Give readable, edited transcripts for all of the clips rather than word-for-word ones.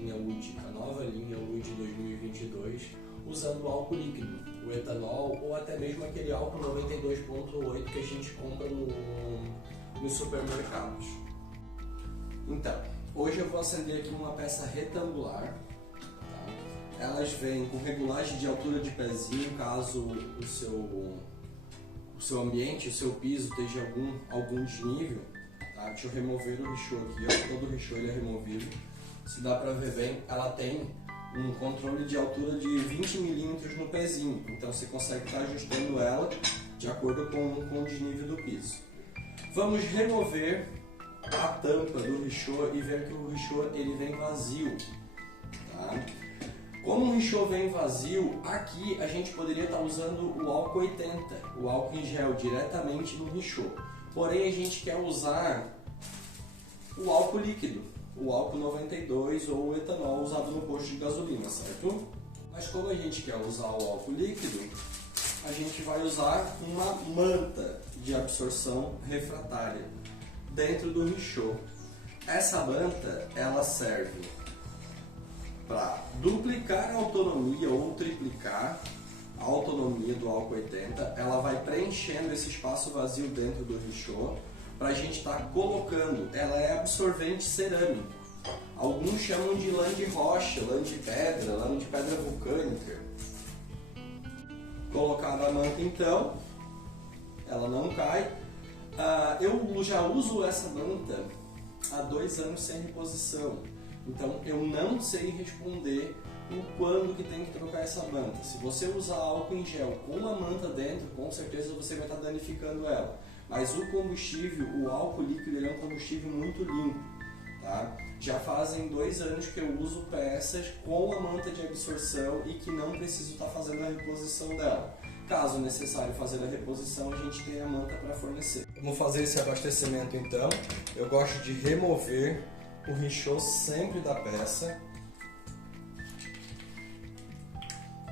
linha UD, a nova linha UD 2022, usando álcool líquido, o etanol ou até mesmo aquele álcool 92.8 que a gente compra nos supermercados. Então, hoje eu vou acender aqui uma peça retangular. Tá? Elas vêm com regulagem de altura de pezinho, caso o seu ambiente, o seu piso esteja algum desnível. Tá? Deixa eu remover o richô aqui, ó. Todo o richô ele é removível. Se dá para ver bem, ela tem um controle de altura de 20 milímetros no pezinho, então você consegue estar ajustando ela de acordo com o desnível do piso. Vamos remover a tampa do richô e ver que o richô ele vem vazio. Tá? Como o richô vem vazio, aqui a gente poderia estar usando o álcool 80, o álcool em gel, diretamente no richô. Porém, a gente quer usar o álcool líquido, o álcool 92 ou o etanol usado no posto de gasolina, certo? Mas como a gente quer usar o álcool líquido, a gente vai usar uma manta de absorção refratária dentro do richô. Essa manta, ela serve para duplicar a autonomia ou triplicar a autonomia do álcool 80, ela vai preenchendo esse espaço vazio dentro do richô para a gente estar colocando. Ela é absorvente cerâmico. Alguns chamam de lã de rocha, lã de pedra vulcânica. Colocada a manta então, ela não cai. Eu já uso essa manta há 2 anos sem reposição. Então eu não sei responder o quando que tem que trocar essa manta. Se você usar álcool em gel com a manta dentro, com certeza você vai estar danificando ela. Mas o combustível, o álcool líquido, ele é um combustível muito limpo. Tá? Já fazem 2 anos que eu uso peças com a manta de absorção e que não preciso estar fazendo a reposição dela. Caso necessário fazer a reposição, a gente tem a manta para fornecer. Vamos fazer esse abastecimento então. Eu gosto de remover o richô sempre da peça.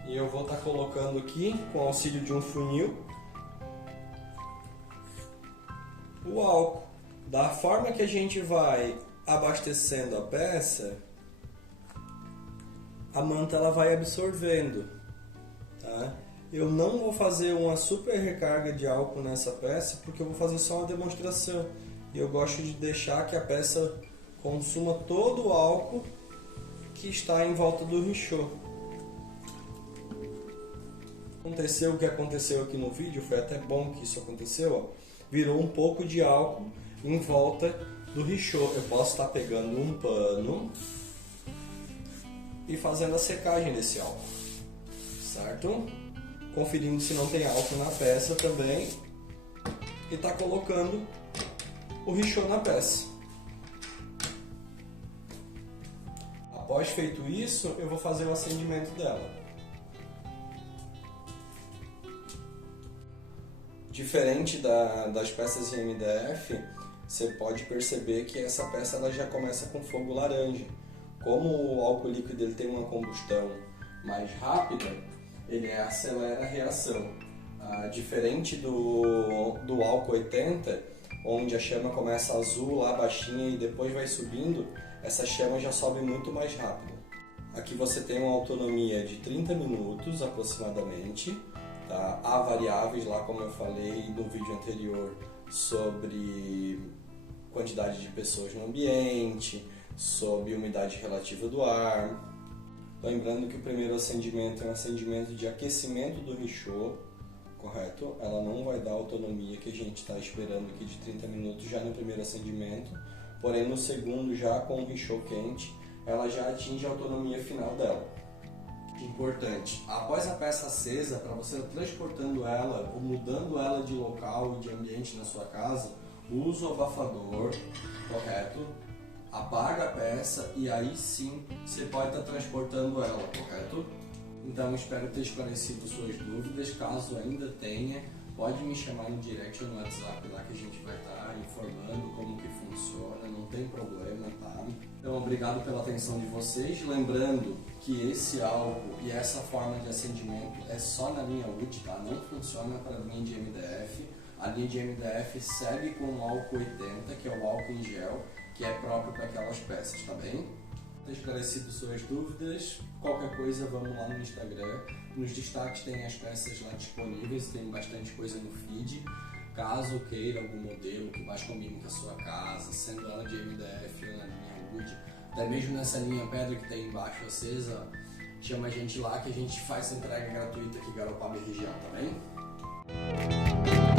E eu vou estar colocando aqui, com o auxílio de um funil, o álcool. Da forma que a gente vai abastecendo a peça, a manta ela vai absorvendo. Tá? Eu não vou fazer uma super recarga de álcool nessa peça, porque eu vou fazer só uma demonstração. E eu gosto de deixar que a peça consuma todo o álcool que está em volta do richô. Aconteceu o que aconteceu aqui no vídeo, foi até bom que isso aconteceu, ó. Virou um pouco de álcool em volta do richô. Eu posso estar pegando um pano e fazendo a secagem desse álcool, certo? Conferindo se não tem álcool na peça também e tá colocando o richô na peça. Após feito isso, eu vou fazer o acendimento dela. Diferente das peças em MDF, você pode perceber que essa peça ela já começa com fogo laranja. Como o álcool líquido ele tem uma combustão mais rápida, ele acelera a reação. Diferente do álcool 80, onde a chama começa azul lá baixinha e depois vai subindo, essa chama já sobe muito mais rápido. Aqui você tem uma autonomia de 30 minutos aproximadamente. Tá? Há variáveis lá, como eu falei no vídeo anterior, sobre quantidade de pessoas no ambiente, sobre umidade relativa do ar. Lembrando que o primeiro acendimento é um acendimento de aquecimento do richô, correto? Ela não vai dar a autonomia que a gente está esperando aqui de 30 minutos já no primeiro acendimento, porém no segundo, já com o richô quente, ela já atinge a autonomia final dela. Importante, após a peça acesa, para você transportando ela ou mudando ela de local e de ambiente na sua casa, use o abafador, correto? Apaga a peça e aí sim você pode estar transportando ela, correto? Então espero ter esclarecido suas dúvidas. Caso ainda tenha, pode me chamar no direct ou no WhatsApp lá que a gente vai estar informando como que funciona, não tem problema, tá? Então obrigado pela atenção de vocês, lembrando que esse álcool e essa forma de acendimento é só na linha UD, tá? Não funciona para a linha de MDF. A linha de MDF segue com o álcool 80, que é o álcool em gel, que é próprio para aquelas peças, tá bem? ter esclarecido suas dúvidas. Qualquer coisa, vamos lá no Instagram. Nos destaques tem as peças lá disponíveis, tem bastante coisa no feed. Caso queira algum modelo que mais combine com a sua casa, sendo ela de MDF ou na linha Wood, até mesmo nessa linha pedra que tem embaixo acesa, chama a gente lá que a gente faz entrega gratuita aqui em Garopaba e região, tá bem?